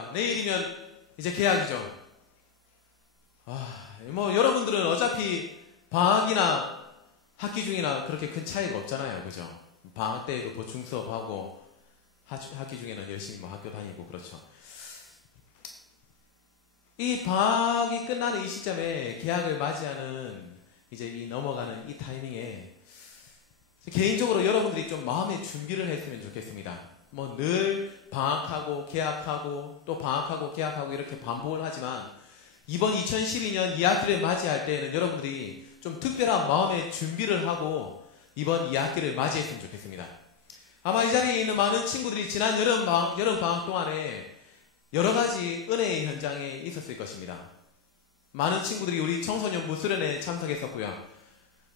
기다립니다. 내일이면 이제 개학이죠. 뭐 여러분들은 어차피 방학이나 학기 중이나 그렇게 큰 차이가 없잖아요. 그죠? 방학 때에도 보충 수업하고 학기 중에는 열심히 뭐 학교 다니고 그렇죠. 이 방학이 끝나는 이 시점에 개학을 맞이하는 이제 이 넘어가는 이 타이밍에 개인적으로 여러분들이 좀 마음의 준비를 했으면 좋겠습니다. 뭐 늘 방학하고 개학하고 또 방학하고 개학하고 이렇게 반복을 하지만 이번 2012년 2학기를 맞이할 때에는 여러분들이 좀 특별한 마음의 준비를 하고 이번 2학기를 맞이했으면 좋겠습니다. 아마 이 자리에 있는 많은 친구들이 지난 여름 방학 동안에 여러 가지 은혜의 현장에 있었을 것입니다. 많은 친구들이 우리 청소년 무수련에 참석했었고요.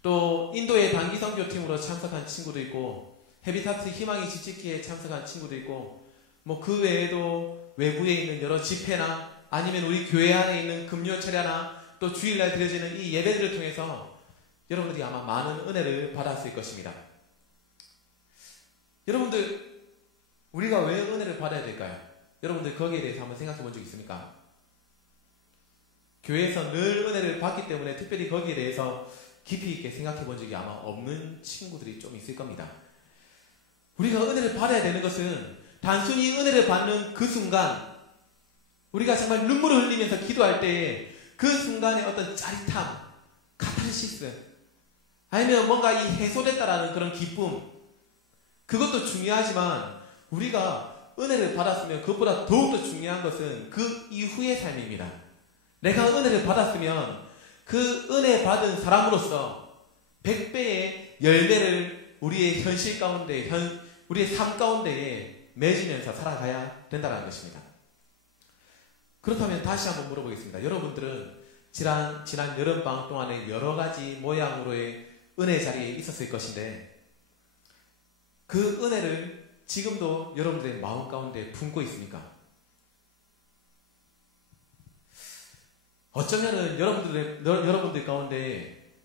또 인도의 단기 선교팀으로 참석한 친구도 있고 헤비타트 희망이 지치기에 참석한 친구도 있고 뭐 그 외에도 외부에 있는 여러 집회나 아니면 우리 교회 안에 있는 금요철야나 또 주일날 드려지는 이 예배들을 통해서 여러분들이 아마 많은 은혜를 받았을 것입니다. 여러분들 우리가 왜 은혜를 받아야 될까요? 여러분들 거기에 대해서 한번 생각해 본 적 있습니까? 교회에서 늘 은혜를 받기 때문에 특별히 거기에 대해서 깊이 있게 생각해 본 적이 아마 없는 친구들이 좀 있을 겁니다. 우리가 은혜를 받아야 되는 것은 단순히 은혜를 받는 그 순간 우리가 정말 눈물을 흘리면서 기도할 때에 그 순간의 어떤 짜릿함, 카타르시스 아니면 뭔가 이 해소됐다라는 그런 기쁨 그것도 중요하지만 우리가 은혜를 받았으면 그것보다 더욱더 중요한 것은 그 이후의 삶입니다. 내가 은혜를 받았으면 그 은혜 받은 사람으로서 100배의 열매를 우리의 현실 가운데, 우리의 삶 가운데에 맺으면서 살아가야 된다는 것입니다. 그렇다면 다시 한번 물어보겠습니다. 여러분들은 지난 여름방학 동안에 여러 가지 모양으로의 은혜 자리에 있었을 것인데 그 은혜를 지금도 여러분들의 마음 가운데 품고 있습니까? 어쩌면은 여러분들 가운데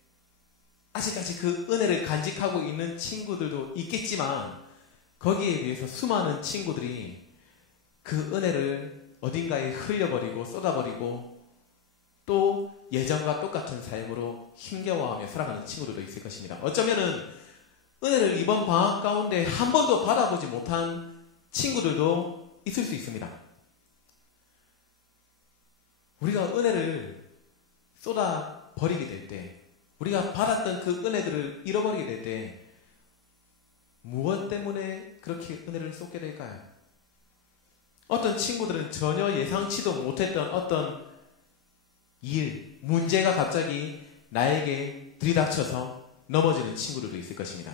아직까지 그 은혜를 간직하고 있는 친구들도 있겠지만 거기에 비해서 수많은 친구들이 그 은혜를 어딘가에 흘려버리고 쏟아버리고 또 예전과 똑같은 삶으로 힘겨워하며 살아가는 친구들도 있을 것입니다. 어쩌면은 은혜를 이번 방학 가운데 한 번도 받아보지 못한 친구들도 있을 수 있습니다. 우리가 은혜를 쏟아버리게 될 때, 우리가 받았던 그 은혜들을 잃어버리게 될 때, 무엇 때문에 그렇게 은혜를 쏟게 될까요? 어떤 친구들은 전혀 예상치도 못했던 어떤 일, 문제가 갑자기 나에게 들이닥쳐서 넘어지는 친구들도 있을 것입니다.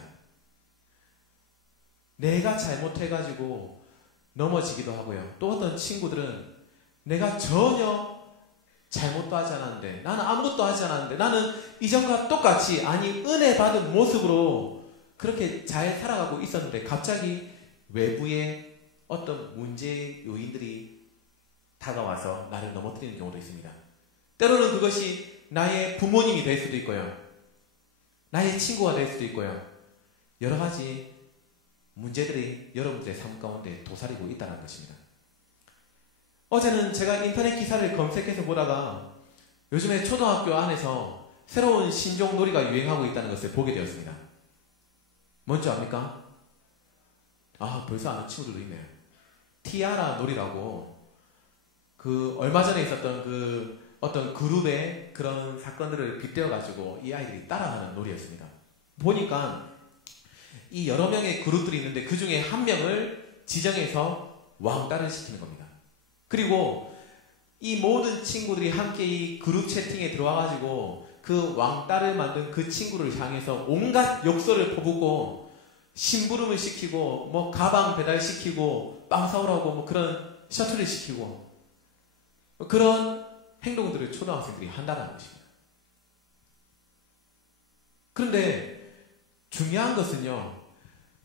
내가 잘못해가지고 넘어지기도 하고요. 또 어떤 친구들은 내가 전혀 잘못도 하지 않았는데 나는 아무것도 하지 않았는데 나는 이전과 똑같이 아니 은혜 받은 모습으로 그렇게 잘 살아가고 있었는데 갑자기 외부의 어떤 문제 요인들이 다가와서 나를 넘어뜨리는 경우도 있습니다. 때로는 그것이 나의 부모님이 될 수도 있고요. 나의 친구가 될 수도 있고요. 여러 가지 문제들이 여러분들의 삶 가운데 도사리고 있다는 것입니다. 어제는 제가 인터넷 기사를 검색해서 보다가 요즘에 초등학교 안에서 새로운 신종 놀이가 유행하고 있다는 것을 보게 되었습니다. 뭔지 압니까? 벌써 아는 친구들도 있네요. 티아라 놀이라고 얼마 전에 있었던 어떤 그룹의 그런 사건들을 빗대어가지고 이 아이들이 따라하는 놀이였습니다. 보니까 이 여러 명의 그룹들이 있는데 그 중에 한 명을 지정해서 왕따를 시키는 겁니다. 그리고 이 모든 친구들이 함께 이 그룹 채팅에 들어와가지고 그 왕따를 만든 그 친구를 향해서 온갖 욕설을 퍼붓고 심부름을 시키고 뭐 가방 배달시키고 빵 사오라고 뭐 그런 셔틀을 시키고 그런 행동들을 초등학생들이 한다는 것입니다. 그런데 중요한 것은요,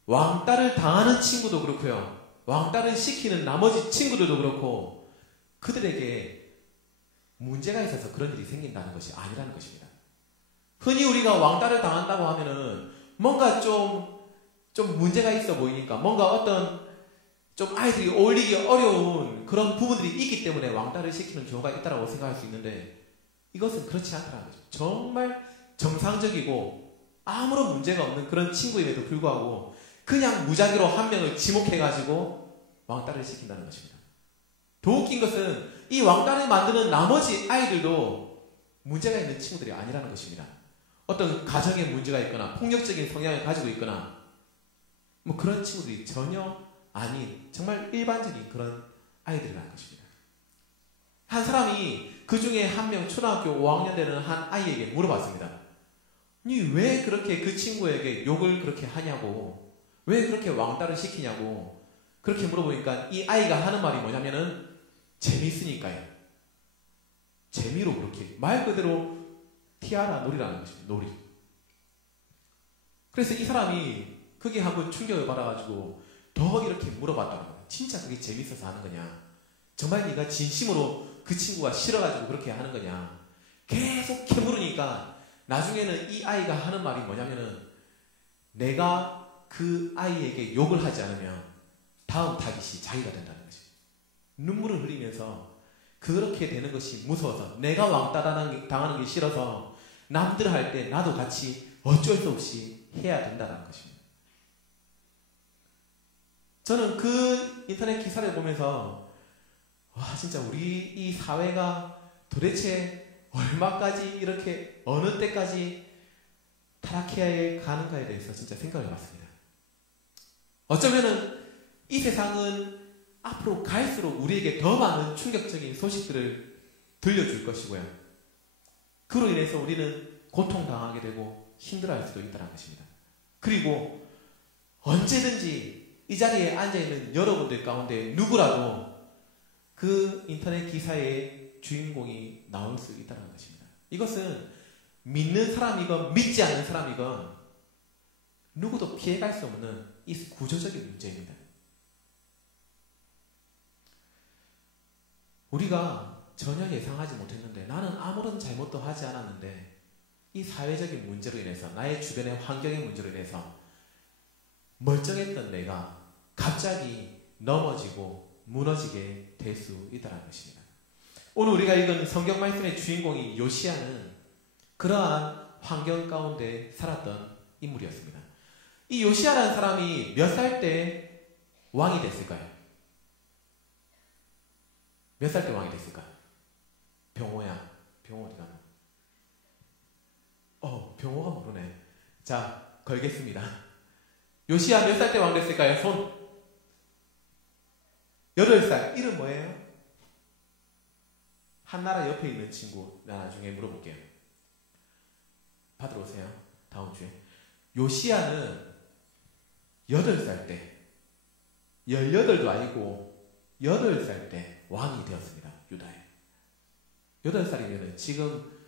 왕따를 당하는 친구도 그렇고요, 왕따를 시키는 나머지 친구들도 그렇고 그들에게 문제가 있어서 그런 일이 생긴다는 것이 아니라는 것입니다. 흔히 우리가 왕따를 당한다고 하면은 뭔가 좀 문제가 있어 보이니까 뭔가 어떤 좀 아이들이 어울리기 어려운 그런 부분들이 있기 때문에 왕따를 시키는 경우가 있다고 생각할 수 있는데 이것은 그렇지 않다는 거죠. 정말 정상적이고 아무런 문제가 없는 그런 친구임에도 불구하고 그냥 무작위로 한 명을 지목해가지고 왕따를 시킨다는 것입니다. 더 웃긴 것은 이 왕따를 만드는 나머지 아이들도 문제가 있는 친구들이 아니라는 것입니다. 어떤 가정에 문제가 있거나 폭력적인 성향을 가지고 있거나 뭐 그런 친구들이 전혀 아닌 정말 일반적인 그런 아이들이라는 것입니다. 한 사람이 그 중에 한 명 초등학교 5학년 되는 한 아이에게 물어봤습니다. 니 왜 그렇게 그 친구에게 욕을 그렇게 하냐고, 왜 그렇게 왕따를 시키냐고 그렇게 물어보니까 이 아이가 하는 말이 뭐냐면은 재밌으니까요. 재미로 그렇게 말 그대로 티아라 놀이라는 것입니다. 놀이. 그래서 이 사람이 그게 한번 충격을 받아가지고 더 이렇게 물어봤다는 거예요. 진짜 그게 재밌어서 하는 거냐? 정말 네가 진심으로 그 친구가 싫어가지고 그렇게 하는 거냐? 계속 캐물으니까 나중에는 이 아이가 하는 말이 뭐냐면은 내가 그 아이에게 욕을 하지 않으면 다음 타깃이 자기가 된다는 거지. 눈물을 흘리면서 그렇게 되는 것이 무서워서 내가 왕따 당하는 게 싫어서 남들 할 때 나도 같이 어쩔 수 없이 해야 된다는 것입니다. 저는 그 인터넷 기사를 보면서 와 진짜 우리 이 사회가 도대체 얼마까지 이렇게 어느 때까지 타락해야 가는가에 대해서 진짜 생각을 해봤습니다. 어쩌면은 이 세상은 앞으로 갈수록 우리에게 더 많은 충격적인 소식들을 들려줄 것이고요. 그로 인해서 우리는 고통당하게 되고 힘들어할 수도 있다는 것입니다. 그리고 언제든지 이 자리에 앉아있는 여러분들 가운데 누구라도 그 인터넷 기사의 주인공이 나올 수 있다는 것입니다. 이것은 믿는 사람이건 믿지 않는 사람이건 누구도 피해갈 수 없는 이 구조적인 문제입니다. 우리가 전혀 예상하지 못했는데 나는 아무런 잘못도 하지 않았는데 이 사회적인 문제로 인해서 나의 주변의 환경의 문제로 인해서 멀쩡했던 내가 갑자기 넘어지고 무너지게 될 수 있다는 것입니다. 오늘 우리가 읽은 성경 말씀의 주인공이 요시야는 그러한 환경 가운데 살았던 인물이었습니다. 이 요시야라는 사람이 몇 살 때 왕이 됐을까요? 몇 살 때 왕이 됐을까요? 병호야. 병호 어디 가나? 병호가 모르네. 자, 걸겠습니다. 요시야 몇 살 때 왕 됐을까요? 손. 8살. 이름 뭐예요? 한나라 옆에 있는 친구 나중에 물어볼게요. 받으러 오세요. 다음 주에. 요시야는 8살 때 18도 아니고 8살 때 왕이 되었습니다. 유다에. 8살이면 지금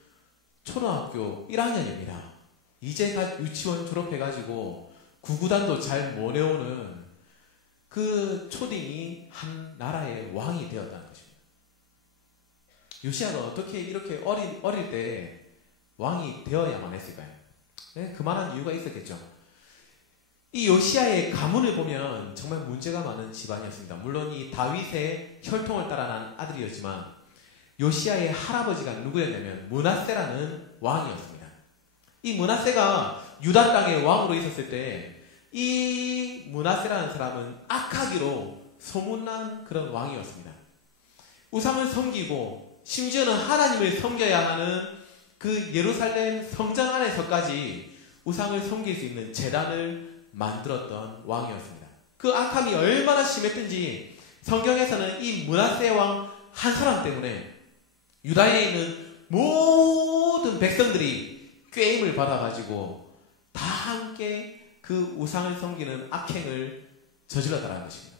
초등학교 1학년입니다. 이제 갓 유치원 졸업해가지고 구구단도 잘 못 외우는 그 초딩이 한 나라의 왕이 되었다는 것입니다. 요시야는 어떻게 이렇게 어릴 때 왕이 되어야만 했을까요? 네, 그만한 이유가 있었겠죠. 이 요시야의 가문을 보면 정말 문제가 많은 집안이었습니다. 물론 이 다윗의 혈통을 따라 난 아들이었지만 요시야의 할아버지가 누구였냐면 므낫세라는 왕이었습니다. 이 므낫세가 유다 땅의 왕으로 있었을 때 이 므낫세라는 사람은 악하기로 소문난 그런 왕이었습니다. 우상을 섬기고 심지어는 하나님을 섬겨야 하는 그 예루살렘 성전 안에서까지 우상을 섬길 수 있는 제단을 만들었던 왕이었습니다. 그 악함이 얼마나 심했든지 성경에서는 이 므낫세 왕 한 사람 때문에 유다에 있는 모든 백성들이 꾀임을 받아가지고 다 함께 그 우상을 섬기는 악행을 저질렀다는 것입니다.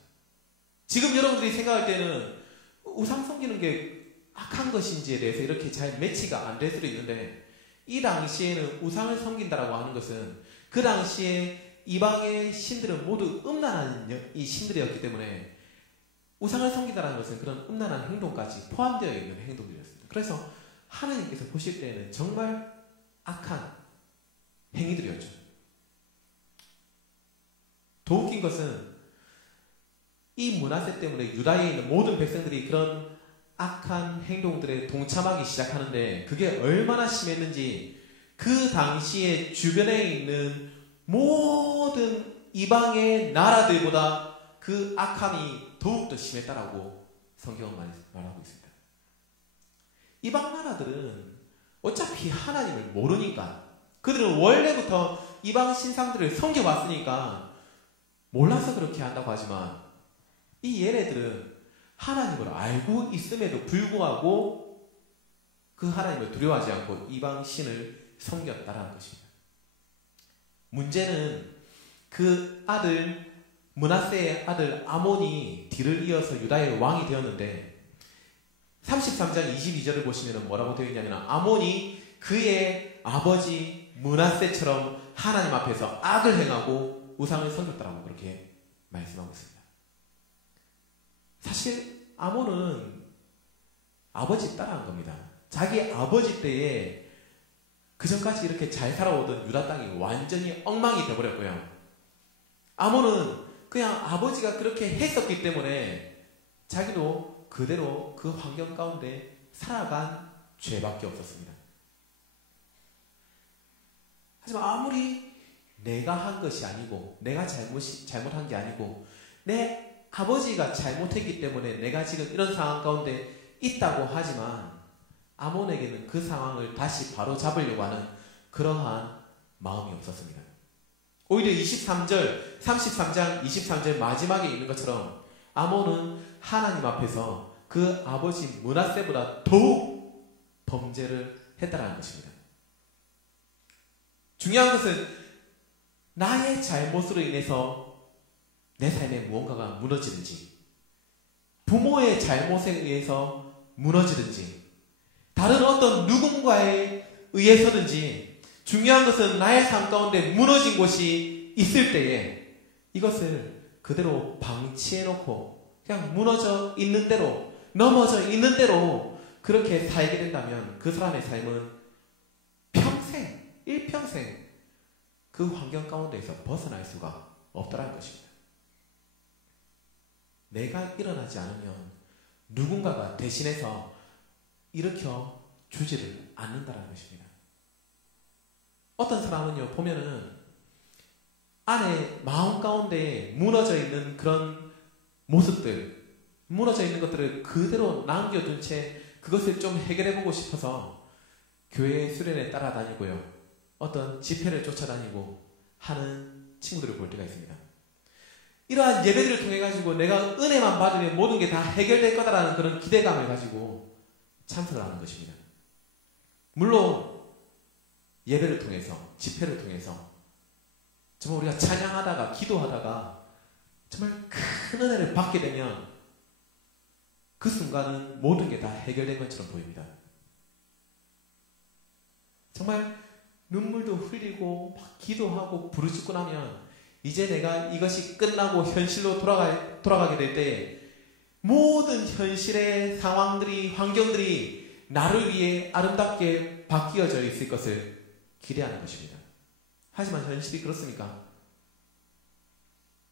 지금 여러분들이 생각할 때는 우상 섬기는 게 악한 것인지에 대해서 이렇게 잘 매치가 안 될 수도 있는데 이 당시에는 우상을 섬긴다라고 하는 것은 그 당시에 이방의 신들은 모두 음란한 이 신들이었기 때문에 우상을 섬긴다는 것은 그런 음란한 행동까지 포함되어 있는 행동들이었습니다. 그래서 하나님께서 보실 때에는 정말 악한 행위들이었죠. 더 웃긴 것은 이 므낫세 때문에 유다에 있는 모든 백성들이 그런 악한 행동들에 동참하기 시작하는데 그게 얼마나 심했는지 그 당시에 주변에 있는 모든 이방의 나라들보다 그 악함이 더욱더 심했다라고 성경은 말하고 있습니다. 이방 나라들은 어차피 하나님을 모르니까 그들은 원래부터 이방 신상들을 섬겨왔으니까 몰라서 그렇게 한다고 하지만 이 얘네들은 하나님을 알고 있음에도 불구하고 그 하나님을 두려워하지 않고 이방 신을 섬겼다라는 것입니다. 문제는 그 아들 므낫세의 아들 아몬이 뒤를 이어서 유다의 왕이 되었는데 33장 22절을 보시면 뭐라고 되어 있냐면 아몬이 그의 아버지 므낫세처럼 하나님 앞에서 악을 행하고 우상을 섬겼다라고 그렇게 말씀하고 있습니다. 사실 아몬은 아버지 따라한 겁니다. 자기 아버지 때에 그전까지 이렇게 잘 살아오던 유다 땅이 완전히 엉망이 되어버렸고요. 아몬은 그냥 아버지가 그렇게 했었기 때문에 자기도 그대로 그 환경 가운데 살아간 죄밖에 없었습니다. 하지만 아무리 내가 한 것이 아니고 내가 잘못한 게 아니고 내 아버지가 잘못했기 때문에 내가 지금 이런 상황 가운데 있다고 하지만 아몬에게는 그 상황을 다시 바로 잡으려고 하는 그러한 마음이 없었습니다. 오히려 33절, 33장 23절 마지막에 있는 것처럼 아몬은 하나님 앞에서 그 아버지 므낫세보다 더욱 범죄를 했다라는 것입니다. 중요한 것은 나의 잘못으로 인해서 내 삶에 무언가가 무너지든지 부모의 잘못에 의해서 무너지든지 다른 어떤 누군가에 의해서든지 중요한 것은 나의 삶 가운데 무너진 곳이 있을 때에 이것을 그대로 방치해놓고 그냥 무너져 있는 대로 넘어져 있는 대로 그렇게 살게 된다면 그 사람의 삶은 평생, 일평생 그 환경 가운데에서 벗어날 수가 없다는 것입니다. 내가 일어나지 않으면 누군가가 대신해서 일으켜 주지를 않는다는 것입니다. 어떤 사람은요, 보면은 안에 마음 가운데 무너져 있는 그런 모습들, 무너져 있는 것들을 그대로 남겨둔 채 그것을 좀 해결해보고 싶어서 교회 수련회 따라다니고요, 어떤 집회를 쫓아다니고 하는 친구들을 볼 때가 있습니다. 이러한 예배들을 통해 가지고 내가 은혜만 받으면 모든 게 다 해결될 거다라는 그런 기대감을 가지고 참석을 하는 것입니다. 물론 예배를 통해서, 집회를 통해서 정말 우리가 찬양하다가 기도하다가 정말 큰 은혜를 받게 되면 그 순간은 모든 게 다 해결된 것처럼 보입니다. 정말 눈물도 흘리고 막 기도하고 부르짖고 나면 이제 내가 이것이 끝나고 현실로 돌아가게 될 때 모든 현실의 상황들이, 환경들이 나를 위해 아름답게 바뀌어져 있을 것을 기대하는 것입니다. 하지만 현실이 그렇습니까?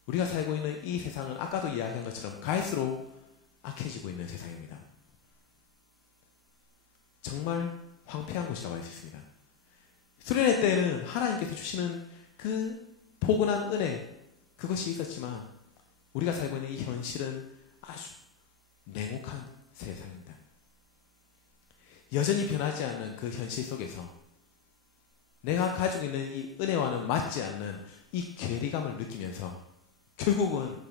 우리가 살고 있는 이 세상은 아까도 이야기한 것처럼 갈수록 악해지고 있는 세상입니다. 정말 황폐한 곳이라고 할 수 있습니다. 수련회 때는 하나님께서 주시는 그 포근한 은혜, 그것이 있었지만 우리가 살고 있는 이 현실은 아주 냉혹한 세상입니다. 여전히 변하지 않는 그 현실 속에서 내가 가지고 있는 이 은혜와는 맞지 않는 이 괴리감을 느끼면서 결국은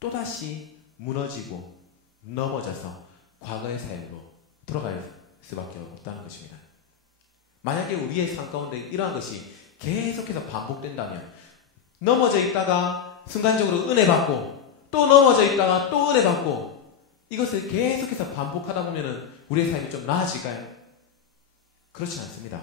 또다시 무너지고 넘어져서 과거의 삶으로 돌아갈 수밖에 없다는 것입니다. 만약에 우리의 삶 가운데 이러한 것이 계속해서 반복된다면 넘어져 있다가 순간적으로 은혜 받고 또 넘어져 있다가 또 은혜 받고 이것을 계속해서 반복하다 보면 우리의 삶이 좀 나아질까요? 그렇지 않습니다.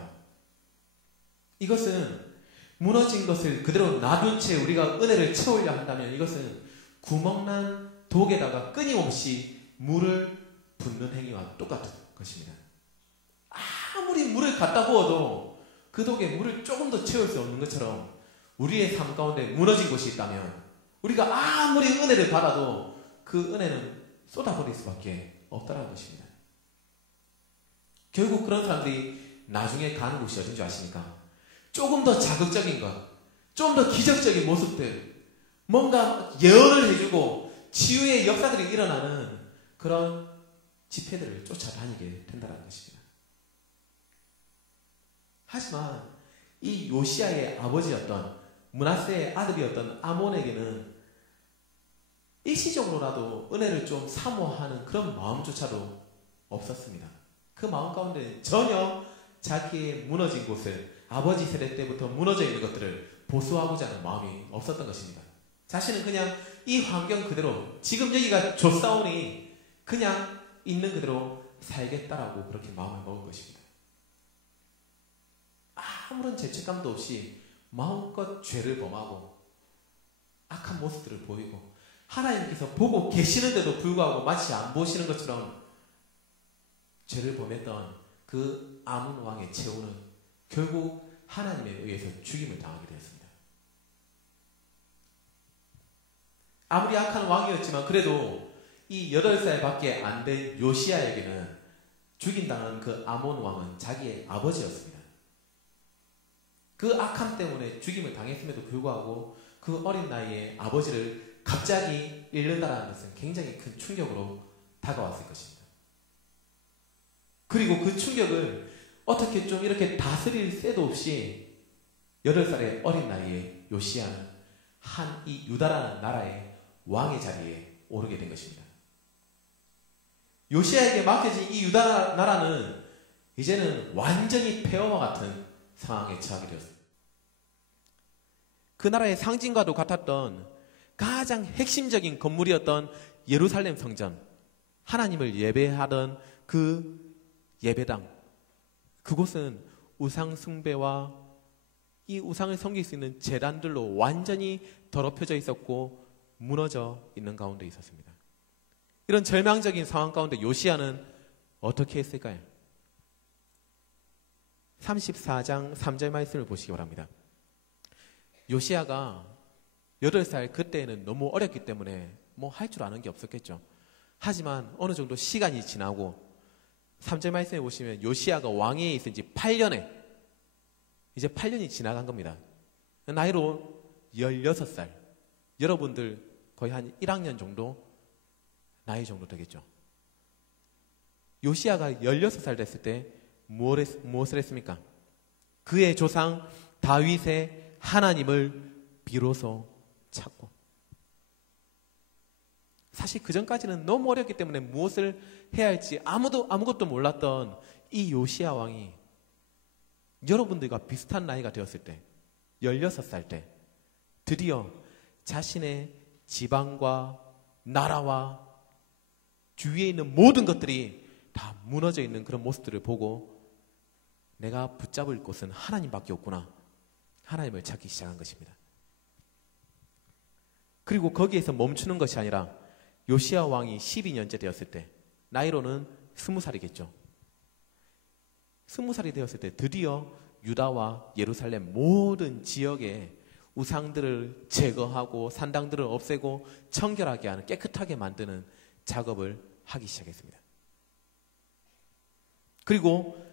이것은 무너진 것을 그대로 놔둔 채 우리가 은혜를 채우려 한다면 이것은 구멍난 독에다가 끊임없이 물을 붓는 행위와 똑같은 것입니다. 아무리 물을 갖다 부어도 그 독에 물을 조금 더 채울 수 없는 것처럼 우리의 삶 가운데 무너진 곳이 있다면 우리가 아무리 은혜를 받아도 그 은혜는 쏟아버릴 수밖에 없다는 것입니다. 결국 그런 사람들이 나중에 가는 곳이 어딘 줄 아십니까? 조금 더 자극적인 것, 좀 더 기적적인 모습들, 뭔가 예언을 해주고 치유의 역사들이 일어나는 그런 집회들을 쫓아다니게 된다는 것입니다. 하지만 이 요시야의 아버지였던 므낫세의 아들이었던 아몬에게는 일시적으로라도 은혜를 좀 사모하는 그런 마음조차도 없었습니다. 그 마음 가운데 전혀 자기의 무너진 곳을, 아버지 세대 때부터 무너져 있는 것들을 보수하고자 하는 마음이 없었던 것입니다. 자신은 그냥 이 환경 그대로, 지금 여기가 좋사오니 그냥 있는 그대로 살겠다라고 그렇게 마음을 먹은 것입니다. 아무런 죄책감도 없이 마음껏 죄를 범하고 악한 모습들을 보이고 하나님께서 보고 계시는데도 불구하고 마치 안 보시는 것처럼 죄를 범했던 그 아몬 왕의 제후는 결국 하나님에 의해서 죽임을 당하게 되었습니다. 아무리 악한 왕이었지만 그래도 이 8살밖에 안 된 요시야에게는 죽인다는 그 아몬 왕은 자기의 아버지였습니다. 그 악함 때문에 죽임을 당했음에도 불구하고 그 어린 나이에 아버지를 갑자기 잃는다는 것은 굉장히 큰 충격으로 다가왔을 것입니다. 그리고 그 충격을 어떻게 좀 이렇게 다스릴 새도 없이 8살의 어린 나이에 요시야는 한 이 유다라는 나라의 왕의 자리에 오르게 된 것입니다. 요시야에게 맡겨진 이 유다 나라는 이제는 완전히 폐허와 같은 상황에 처하게 되었습니다. 그 나라의 상징과도 같았던 가장 핵심적인 건물이었던 예루살렘 성전, 하나님을 예배하던 그 예배당, 그곳은 우상 숭배와 이 우상을 섬길 수 있는 제단들로 완전히 더럽혀져 있었고 무너져 있는 가운데 있었습니다. 이런 절망적인 상황 가운데 요시야는 어떻게 했을까요? 34장 3절 말씀을 보시기 바랍니다. 요시야가 8살 그때는 너무 어렸기 때문에 뭐 할 줄 아는 게 없었겠죠. 하지만 어느 정도 시간이 지나고 3절 말씀에 보시면 요시야가 왕위에 있은 지 8년에 이제 8년이 지나간 겁니다. 나이로 16살. 여러분들 거의 한 1학년 정도 나이 정도 되겠죠. 요시야가 16살 됐을 때 무엇을 했습니까? 그의 조상 다윗의 하나님을 비로소 찾고, 사실 그 전까지는 너무 어렸기 때문에 무엇을 해야 할지 아무것도 몰랐던 이 요시야 왕이 여러분들과 비슷한 나이가 되었을 때 16살 때 드디어 자신의 지방과 나라와 주위에 있는 모든 것들이 다 무너져 있는 그런 모습들을 보고 내가 붙잡을 곳은 하나님밖에 없구나, 하나님을 찾기 시작한 것입니다. 그리고 거기에서 멈추는 것이 아니라 요시야 왕이 12년째 되었을 때, 나이로는 20살이겠죠. 20살이 되었을 때 드디어 유다와 예루살렘 모든 지역에 우상들을 제거하고 산당들을 없애고 청결하게 하는, 깨끗하게 만드는 작업을 하기 시작했습니다. 그리고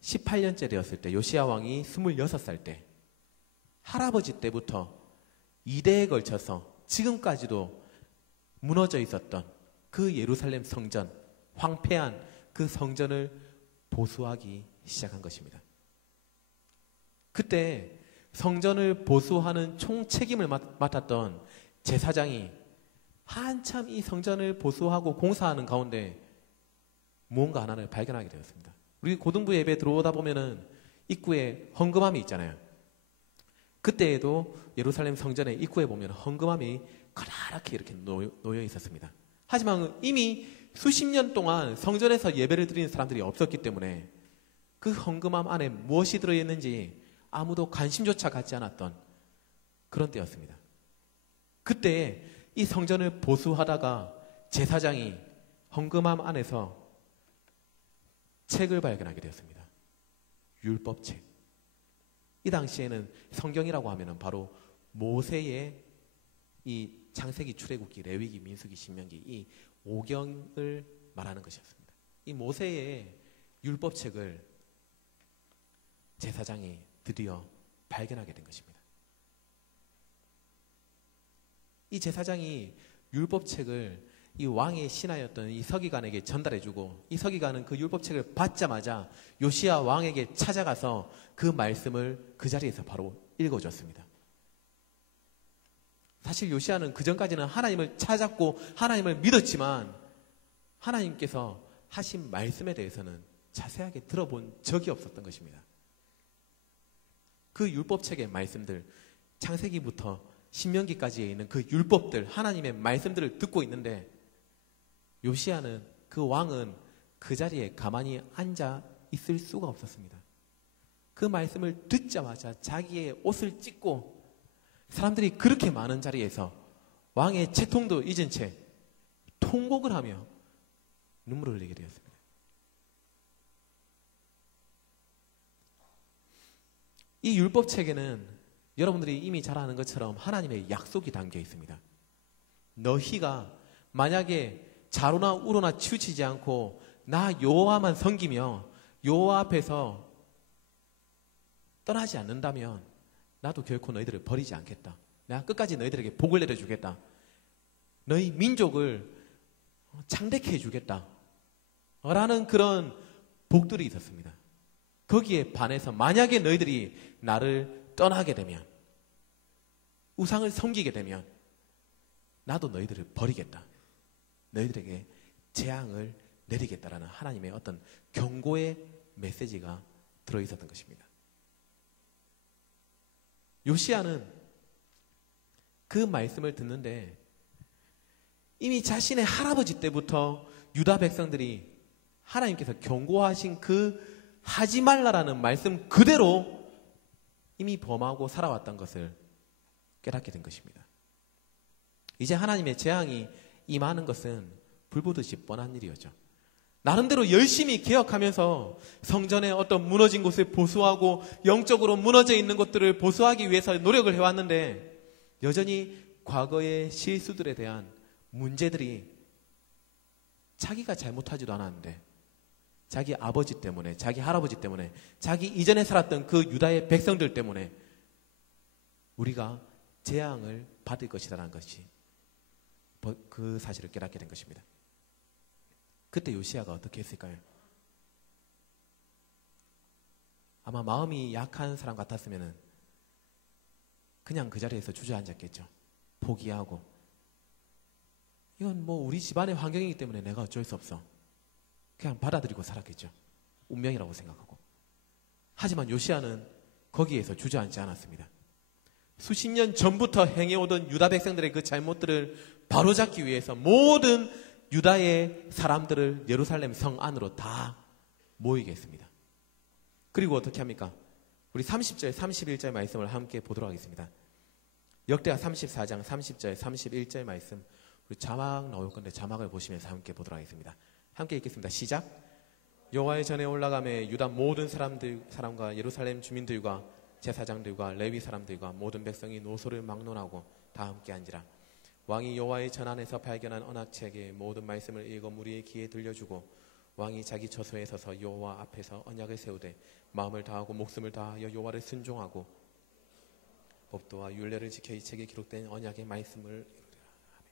18년째 되었을 때, 요시야 왕이 26살 때, 할아버지 때부터 2대에 걸쳐서 지금까지도 무너져 있었던 그 예루살렘 성전, 황폐한 그 성전을 보수하기 시작한 것입니다. 그때 성전을 보수하는 총책임을 맡았던 제사장이 한참 이 성전을 보수하고 공사하는 가운데 무언가 하나를 발견하게 되었습니다. 우리 고등부 예배 들어오다 보면은 입구에 헌금함이 있잖아요. 그때에도 예루살렘 성전의 입구에 보면 헌금함이 가라랗게 이렇게 놓여 있었습니다. 하지만 이미 수십 년 동안 성전에서 예배를 드리는 사람들이 없었기 때문에 그 헌금함 안에 무엇이 들어있는지 아무도 관심조차 갖지 않았던 그런 때였습니다. 그때 이 성전을 보수하다가 제사장이 헌금함 안에서 책을 발견하게 되었습니다. 율법책. 이 당시에는 성경이라고 하면 바로 모세의 이 창세기, 출애굽기, 레위기, 민수기, 신명기 이 5경을 말하는 것이었습니다. 이 모세의 율법책을 제사장이 드디어 발견하게 된 것입니다. 이 제사장이 율법책을 이 왕의 신하였던 이 서기관에게 전달해주고 이 서기관은 그 율법책을 받자마자 요시야 왕에게 찾아가서 그 말씀을 그 자리에서 바로 읽어줬습니다. 사실 요시야는 그전까지는 하나님을 찾았고 하나님을 믿었지만 하나님께서 하신 말씀에 대해서는 자세하게 들어본 적이 없었던 것입니다. 그 율법책의 말씀들, 창세기부터 신명기까지에 있는 그 율법들, 하나님의 말씀들을 듣고 있는데 요시야는, 그 왕은 그 자리에 가만히 앉아 있을 수가 없었습니다. 그 말씀을 듣자마자 자기의 옷을 찢고 사람들이 그렇게 많은 자리에서 왕의 채통도 잊은 채 통곡을 하며 눈물을 흘리게 되었습니다. 이 율법책에는 여러분들이 이미 잘 아는 것처럼 하나님의 약속이 담겨 있습니다. 너희가 만약에 자로나 우로나 치우치지 않고 나 여호와만 섬기며 여호와 앞에서 떠나지 않는다면 나도 결코 너희들을 버리지 않겠다. 내가 끝까지 너희들에게 복을 내려주겠다. 너희 민족을 창대케 해주겠다. 라는 그런 복들이 있었습니다. 거기에 반해서 만약에 너희들이 나를 떠나게 되면, 우상을 섬기게 되면 나도 너희들을 버리겠다. 너희들에게 재앙을 내리겠다라는 하나님의 어떤 경고의 메시지가 들어있었던 것입니다. 요시야는 그 말씀을 듣는데 이미 자신의 할아버지 때부터 유다 백성들이 하나님께서 경고하신 그 하지 말라라는 말씀 그대로 이미 범하고 살아왔던 것을 깨닫게 된 것입니다. 이제 하나님의 재앙이 임하는 것은 불보듯이 뻔한 일이었죠. 나름대로 열심히 개혁하면서 성전의 어떤 무너진 곳을 보수하고 영적으로 무너져 있는 것들을 보수하기 위해서 노력을 해왔는데 여전히 과거의 실수들에 대한 문제들이 자기가 잘못하지도 않았는데 자기 아버지 때문에, 자기 할아버지 때문에, 자기 이전에 살았던 그 유다의 백성들 때문에 우리가 재앙을 받을 것이라는 것이 그 사실을 깨닫게 된 것입니다. 그때 요시야가 어떻게 했을까요? 아마 마음이 약한 사람 같았으면 그냥 그 자리에서 주저앉았겠죠. 포기하고 이건 뭐 우리 집안의 환경이기 때문에 내가 어쩔 수 없어. 그냥 받아들이고 살았겠죠. 운명이라고 생각하고. 하지만 요시야는 거기에서 주저앉지 않았습니다. 수십 년 전부터 행해오던 유다 백성들의 그 잘못들을 바로잡기 위해서 모든 유다의 사람들을 예루살렘 성 안으로 다 모이게 했습니다. 그리고 어떻게 합니까? 우리 30절, 31절 말씀을 함께 보도록 하겠습니다. 역대하 34장 30절, 31절 말씀, 우리 자막 나올 건데 자막을 보시면서 함께 보도록 하겠습니다. 함께 읽겠습니다. 시작. 여호와의 전에 올라가매 유다 모든 사람과 예루살렘 주민들과 제사장들과 레위 사람들과 모든 백성이 노소를 막론하고 다 함께 앉으라. 왕이 여호와의 전 안에서 발견한 언약책의 모든 말씀을 읽어 무리의 귀에 들려주고 왕이 자기 처소에 서서 여호와 앞에서 언약을 세우되 마음을 다하고 목숨을 다하여 여호와를 순종하고 법도와 율례를 지켜 이 책에 기록된 언약의 말씀을 이루리라.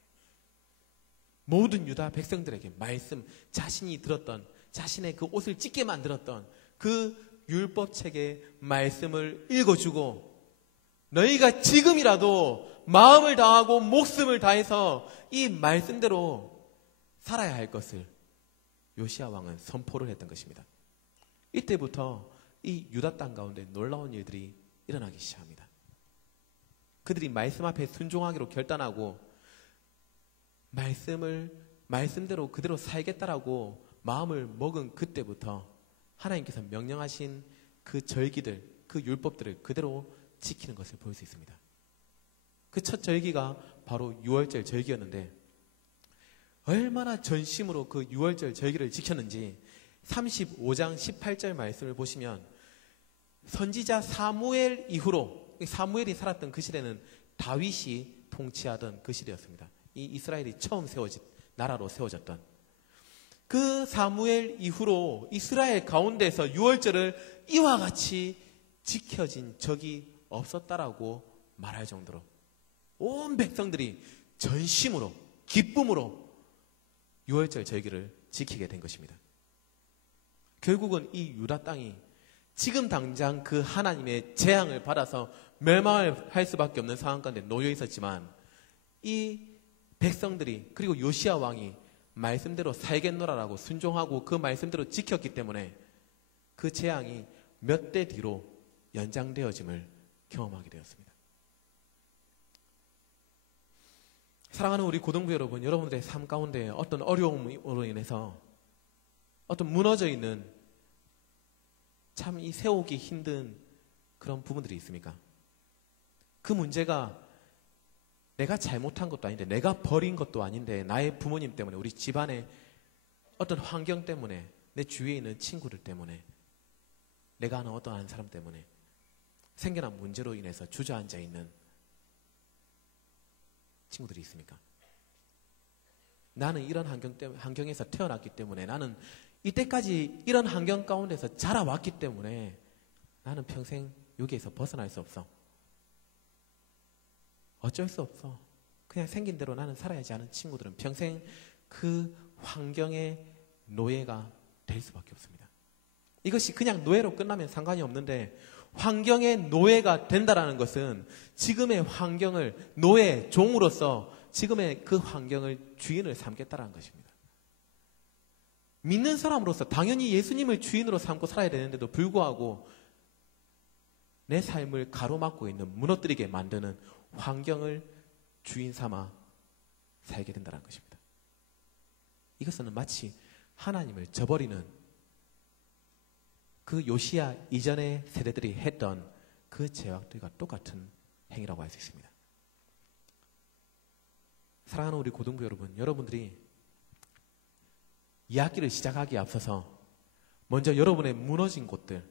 모든 유다 백성들에게 말씀, 자신이 들었던, 자신의 그 옷을 찢게 만들었던 그 율법책의 말씀을 읽어주고 너희가 지금이라도 마음을 다하고 목숨을 다해서 이 말씀대로 살아야 할 것을 요시야 왕은 선포를 했던 것입니다. 이때부터 이 유다 땅 가운데 놀라운 일들이 일어나기 시작합니다. 그들이 말씀 앞에 순종하기로 결단하고 말씀대로 그대로 살겠다라고 마음을 먹은 그때부터 하나님께서 명령하신 그 절기들, 그 율법들을 그대로 지키는 것을 볼 수 있습니다. 그 첫 절기가 바로 유월절 절기였는데 얼마나 전심으로 그 유월절 절기를 지켰는지 35장 18절 말씀을 보시면 선지자 사무엘 이후로, 사무엘이 살았던 그 시대는 다윗이 통치하던 그 시대였습니다. 이 이스라엘이 처음 나라로 세워졌던 그 사무엘 이후로 이스라엘 가운데서 유월절을 이와 같이 지켜진 적이 없었다라고 말할 정도로 온 백성들이 전심으로 기쁨으로 유월절 절기를 지키게 된 것입니다. 결국은 이 유다 땅이 지금 당장 그 하나님의 재앙을 받아서 멸망을 할 수밖에 없는 상황 가운데 놓여 있었지만 이 백성들이 그리고 요시야 왕이 말씀대로 살겠노라라고 순종하고 그 말씀대로 지켰기 때문에 그 재앙이 몇 대 뒤로 연장되어짐을 경험하게 되었습니다. 사랑하는 우리 고등부 여러분, 여러분들의 삶 가운데 어떤 어려움으로 인해서 어떤 무너져 있는 참 이 세우기 힘든 그런 부분들이 있습니까? 그 문제가 내가 잘못한 것도 아닌데 내가 버린 것도 아닌데 나의 부모님 때문에 우리 집안의 어떤 환경 때문에 내 주위에 있는 친구들 때문에 내가 아는 어떠한 사람 때문에 생겨난 문제로 인해서 주저앉아 있는 친구들이 있습니까? 나는 이런 환경에서 태어났기 때문에 나는 이때까지 이런 환경 가운데서 자라왔기 때문에 나는 평생 여기에서 벗어날 수 없어. 어쩔 수 없어. 그냥 생긴 대로 나는 살아야지 하는 친구들은 평생 그 환경의 노예가 될 수밖에 없습니다. 이것이 그냥 노예로 끝나면 상관이 없는데 환경의 노예가 된다라는 것은 지금의 환경을 노예, 종으로서 지금의 그 환경을 주인을 삼겠다라는 것입니다. 믿는 사람으로서 당연히 예수님을 주인으로 삼고 살아야 되는데도 불구하고 내 삶을 가로막고 있는 무너뜨리게 만드는 환경을 주인 삼아 살게 된다는 것입니다. 이것은 마치 하나님을 저버리는 그 요시야 이전의 세대들이 했던 그 죄악들과 똑같은 행위라고 할 수 있습니다. 사랑하는 우리 고등부 여러분, 여러분들이 이야기를 시작하기에 앞서서 먼저 여러분의 무너진 곳들,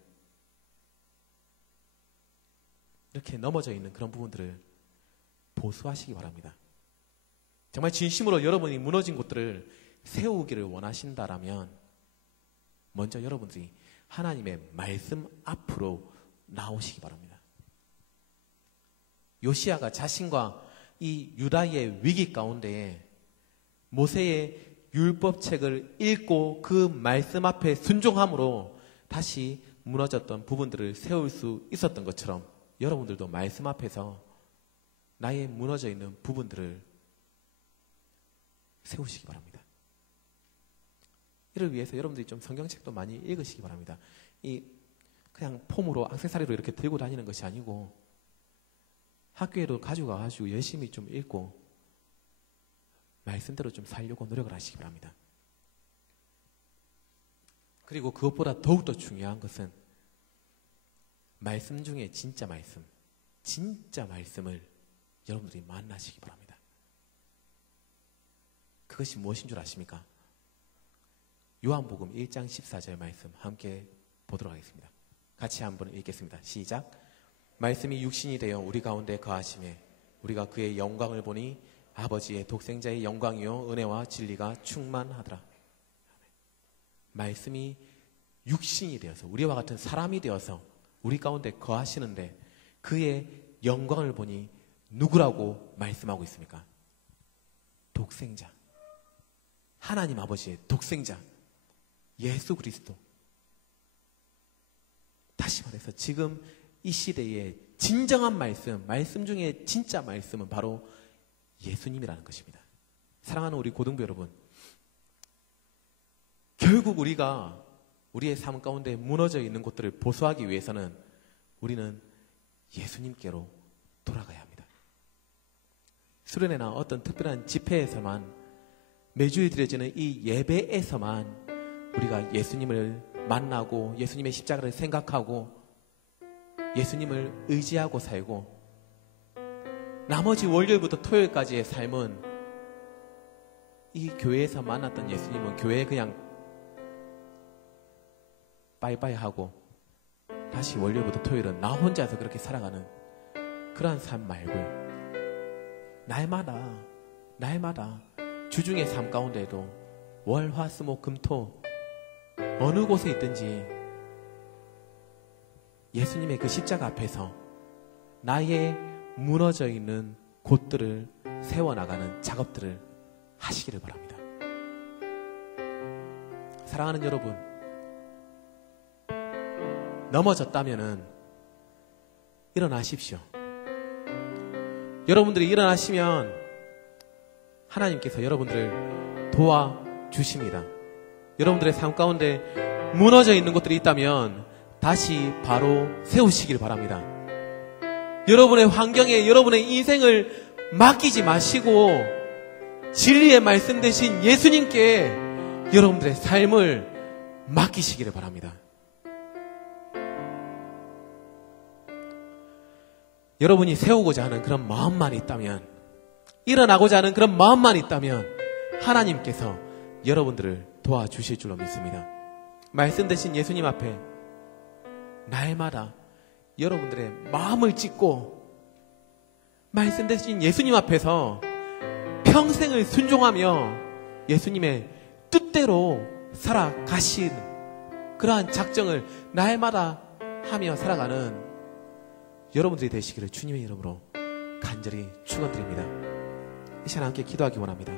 이렇게 넘어져 있는 그런 부분들을 보수하시기 바랍니다. 정말 진심으로 여러분이 무너진 곳들을 세우기를 원하신다라면 먼저 여러분들이 하나님의 말씀 앞으로 나오시기 바랍니다. 요시야가 자신과 이 유다의 위기 가운데에 모세의 율법책을 읽고 그 말씀 앞에 순종함으로 다시 무너졌던 부분들을 세울 수 있었던 것처럼 여러분들도 말씀 앞에서 나의 무너져 있는 부분들을 세우시기 바랍니다. 이를 위해서 여러분들이 좀 성경책도 많이 읽으시기 바랍니다. 그냥 폼으로 액세서리로 이렇게 들고 다니는 것이 아니고 학교에도 가져가가지고 열심히 좀 읽고 말씀대로 좀 살려고 노력을 하시기 바랍니다. 그리고 그것보다 더욱더 중요한 것은 말씀 중에 진짜 말씀을 여러분들이 만나시기 바랍니다. 그것이 무엇인 줄 아십니까? 요한복음 1장 14절 말씀 함께 보도록 하겠습니다. 같이 한번 읽겠습니다. 시작. 말씀이 육신이 되어 우리 가운데 거하심에 우리가 그의 영광을 보니 아버지의 독생자의 영광이요 은혜와 진리가 충만하더라. 말씀이 육신이 되어서 우리와 같은 사람이 되어서 우리 가운데 거하시는데 그의 영광을 보니 누구라고 말씀하고 있습니까? 독생자. 하나님 아버지의 독생자. 예수 그리스도. 다시 말해서 지금 이 시대의 진정한 말씀 중에 진짜 말씀은 바로 예수님이라는 것입니다. 사랑하는 우리 고등부 여러분, 결국 우리가 우리의 삶 가운데 무너져 있는 곳들을 보수하기 위해서는 우리는 예수님께로 돌아가야 합니다. 수련회나 어떤 특별한 집회에서만 매주일 드려지는 이 예배에서만 우리가 예수님을 만나고 예수님의 십자가를 생각하고 예수님을 의지하고 살고 나머지 월요일부터 토요일까지의 삶은 이 교회에서 만났던 예수님은 교회에 그냥 빠이빠이 하고 다시 월요일부터 토요일은 나 혼자서 그렇게 살아가는 그러한 삶 말고요. 날마다 주중의 삶 가운데에도 월, 화, 수, 목, 금, 토 어느 곳에 있든지 예수님의 그 십자가 앞에서 나의 무너져 있는 곳들을 세워나가는 작업들을 하시기를 바랍니다. 사랑하는 여러분, 넘어졌다면은 일어나십시오. 여러분들이 일어나시면 하나님께서 여러분들을 도와주십니다. 여러분들의 삶 가운데 무너져 있는 것들이 있다면 다시 바로 세우시길 바랍니다. 여러분의 환경에 여러분의 인생을 맡기지 마시고 진리의 말씀 되신 예수님께 여러분들의 삶을 맡기시기를 바랍니다. 여러분이 세우고자 하는 그런 마음만 있다면, 일어나고자 하는 그런 마음만 있다면 하나님께서 여러분들을 도와주실 줄로 믿습니다. 말씀 되신 예수님 앞에 날마다 여러분들의 마음을 찢고 말씀 되신 예수님 앞에서 평생을 순종하며 예수님의 뜻대로 살아가신 그러한 작정을 날마다 하며 살아가는 여러분들이 되시기를 주님의 이름으로 간절히 축원드립니다. 이 시간 함께 기도하기 원합니다.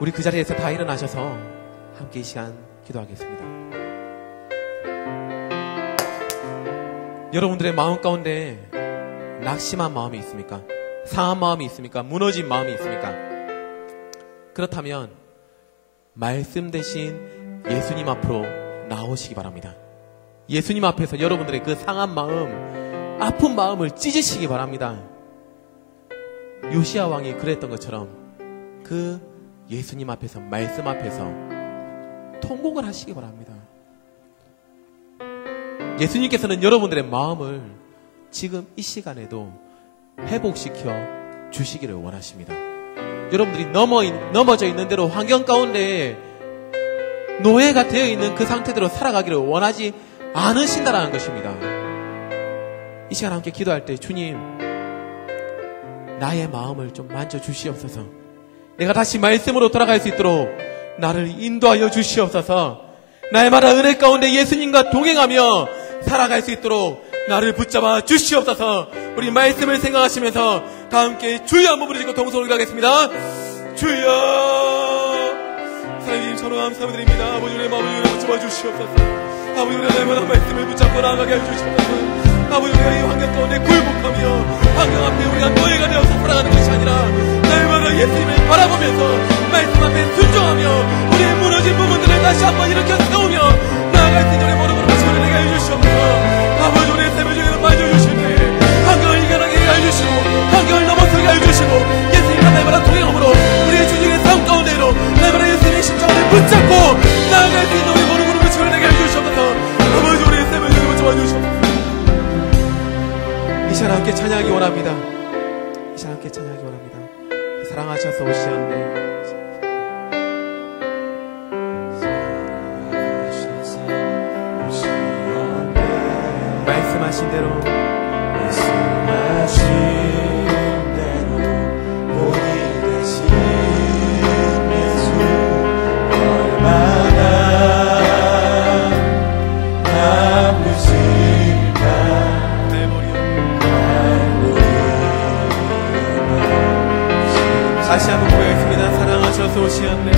우리 그 자리에서 다 일어나셔서 함께 이 시간 기도하겠습니다. 여러분들의 마음 가운데 낙심한 마음이 있습니까? 상한 마음이 있습니까? 무너진 마음이 있습니까? 그렇다면 말씀 대신 예수님 앞으로 나오시기 바랍니다. 예수님 앞에서 여러분들의 그 상한 마음, 아픈 마음을 찢으시기 바랍니다. 요시야 왕이 그랬던 것처럼 그 예수님 앞에서, 말씀 앞에서 통곡을 하시기 바랍니다. 예수님께서는 여러분들의 마음을 지금 이 시간에도 회복시켜 주시기를 원하십니다. 여러분들이 넘어져 있는 대로 환경 가운데 노예가 되어 있는 그 상태대로 살아가기를 원하지 않으신다라는 것입니다. 이 시간 함께 기도할 때 주님, 나의 마음을 좀 만져주시옵소서. 내가 다시 말씀으로 돌아갈 수 있도록 나를 인도하여 주시옵소서. 날마다 은혜 가운데 예수님과 동행하며 살아갈 수 있도록 나를 붙잡아 주시옵소서. 우리 말씀을 생각하시면서 다 함께 주여 한번 부르시고 동성으로 기도하겠습니다. 주여, 하나님 저는 감사드립니다. 아버지 우리의 마음을 붙잡아 주시옵소서. 아버지 우리가 날마다 말씀을 붙잡고 나아가게 해주시옵소서. 아버지 우리가 이 환경 가운데 굴복하며 환경 앞에 우리가 노예가 되어서 살아가는 것이 아니라 날마다 예수님을 바라보면서 말씀 앞에 순종하며 우리의 무너진 부분들을 다시 한번 일으켜 세우며 나아갈 수 있는 우리 모든 것을 소리내게 해주시옵소서. 아버지 우리의 삶을 중에는 맞아주실 때 환경을 이겨나게 해주시고 환경을 넘어서게 해주시고 예수님과 날마다 동행함으로 우리의 주중의 삶 가운데로 날마다 예수님의 십자가를 붙잡고 나아갈 수 있는 우리 모든 것을 소리내게 해주시옵소서. 아버지 우리의 삶을 중에 붙잡아 주시옵소서. 이 시간 함께 찬양하기 원합니다. 이 시간 함께 찬양하기 원합니다. 사랑하셔서 오시었네. 말씀하신 대로 본이 되신 예수 얼마나 아프실까. 다시 한번 고백하겠습니다. 사랑하셔서 오시었네.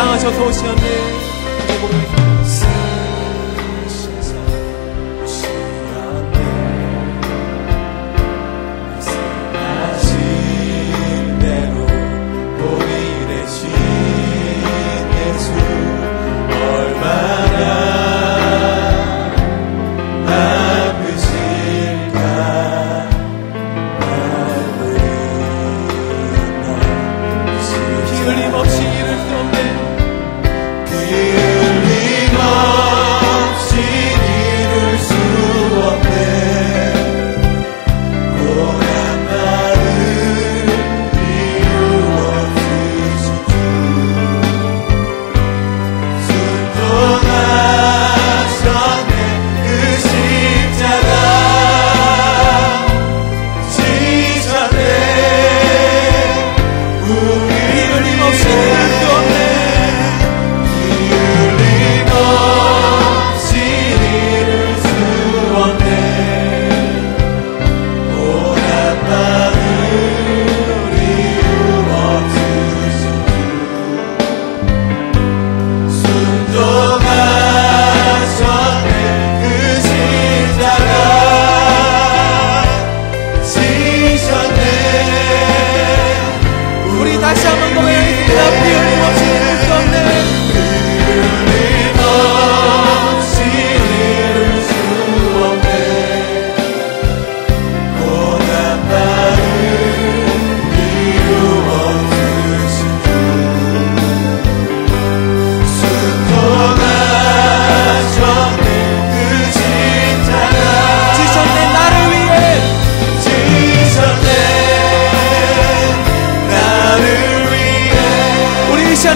당하셔서 오시었네.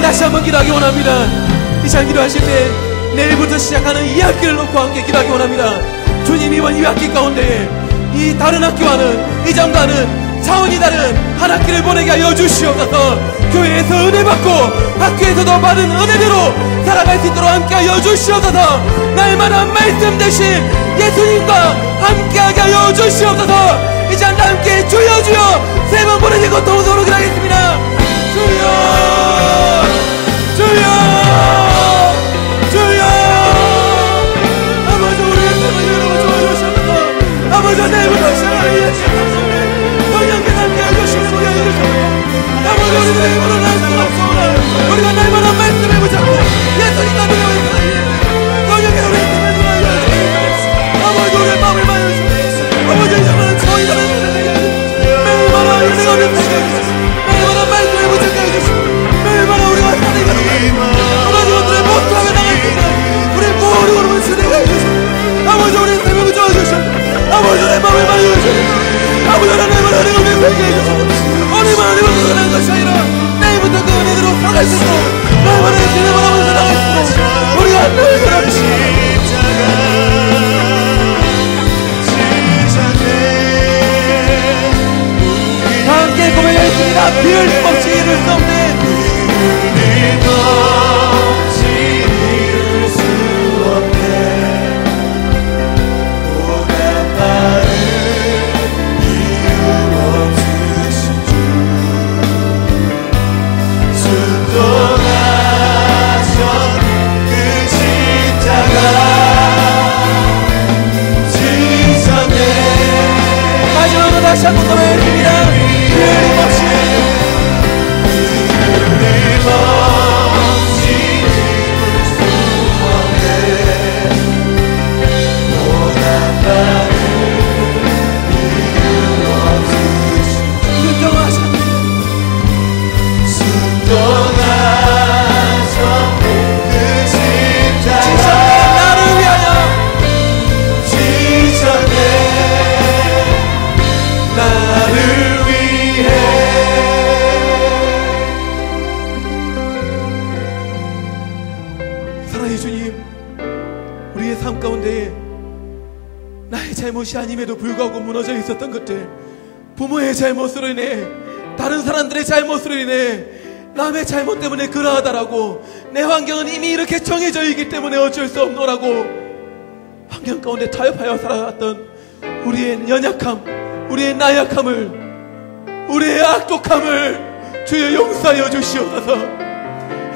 다시 한번 기도하기 원합니다. 이 시간 기도하실 때 내일부터 시작하는 이 학기를 놓고 함께 기도하기 원합니다. 주님, 이번 이 학기 가운데 이 다른 학교와는 이전과는 차원이 다른 한 학기를 보내게 하여 주시옵소서. 교회에서 은혜 받고 학교에서도 받은 은혜대로 살아갈 수 있도록 함께 하여 주시옵소서. 날마다 말씀 대신 예수님과 함께하게 하여 주시옵소서. 이 시간 다 함께 주여 주여 세 번 보내지고 동서로 기도하겠습니다. 주여 주여 주여. 아버지, 우리의 삶을 여러분 도와주셔서 아버지, 내일부터 시작하는 예수 성령께 함께 해주시는 우리 해주셔서 아버지, 우리가 입으로 날 수 없소나 우리가 날마다 말씀을 붙잡고 예수님과 누려서 성령께 우리의 삶을 도와주셔서 아버지, 우리의 마음을 봐주시고 아버지, 이 정도는 저희가 매일마다 은혜가 없는 매일마다 말씀을 붙잡게 해주시고 매일마다 우리가 사는 것을 아버지, 오늘의 모습하며 나갈 수 있는 우리 모든 걸음을 진행해 주시고 아버지, 우리의 삶을 붙잡아주시고 아버지, 내 마음을 봐주시고 아버지, 내 마음을 은혜가 없는 살게 해주시고 어리만 은혜가 끝난 것이 아니라 내일부터 그 은혜대로 살아갈 수 있고 날마다 진행을 하면서 나갈 수 있고 우리가 늘 그렇지 함께 고백하겠습니다. 비을 없이 이룰 수 없는 마지막으로 다시 한번 고백하겠습니다. 비을 없이 잘못이 아님에도 불구하고 무너져 있었던 것들, 부모의 잘못으로 인해, 다른 사람들의 잘못으로 인해, 남의 잘못 때문에 그러하다라고, 내 환경은 이미 이렇게 정해져 있기 때문에 어쩔 수 없노라고 환경 가운데 타협하여 살아왔던 우리의 연약함, 우리의 나약함을, 우리의 악독함을 주여 용서하여 주시옵소서.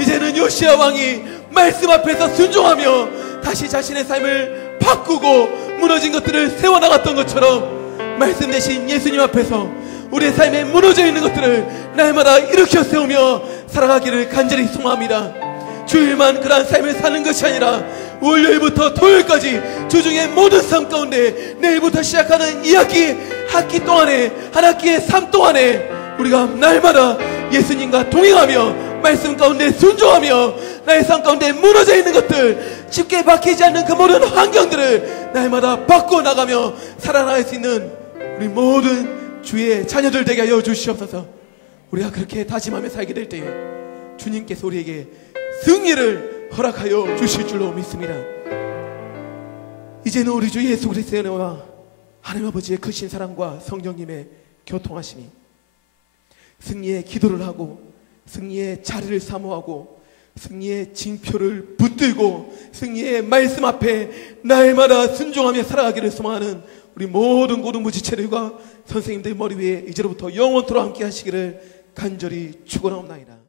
이제는 요시야 왕이 말씀 앞에서 순종하며 다시 자신의 삶을 바꾸고 무너진 것들을 세워나갔던 것처럼 말씀 대신 예수님 앞에서 우리의 삶에 무너져 있는 것들을 날마다 일으켜 세우며 살아가기를 간절히 소망합니다. 주일만 그러한 삶을 사는 것이 아니라 월요일부터 토요일까지 주중의 모든 삶 가운데 내일부터 시작하는 이 학기 동안에 한 학기의 삶 동안에 우리가 날마다 예수님과 동행하며 말씀 가운데 순종하며 나의 삶 가운데 무너져 있는 것들, 쉽게 박히지 않는 그 모든 환경들을 날마다 바꾸어 나가며 살아나갈 수 있는 우리 모든 주의 자녀들 되게 하여 주시옵소서. 우리가 그렇게 다짐하며 살게 될 때에 주님께서 우리에게 승리를 허락하여 주실 줄로 믿습니다. 이제는 우리 주 예수 그리스도의 은혜와 하나님 아버지의 크신 사랑과 성령님의 교통하심이 승리의 기도를 하고 승리의 자리를 사모하고 승리의 징표를 붙들고 승리의 말씀 앞에 날마다 순종하며 살아가기를 소망하는 우리 모든 고등부 지체들과 선생님들 머리 위에 이제로부터 영원토록 함께 하시기를 간절히 축원하옵나이다.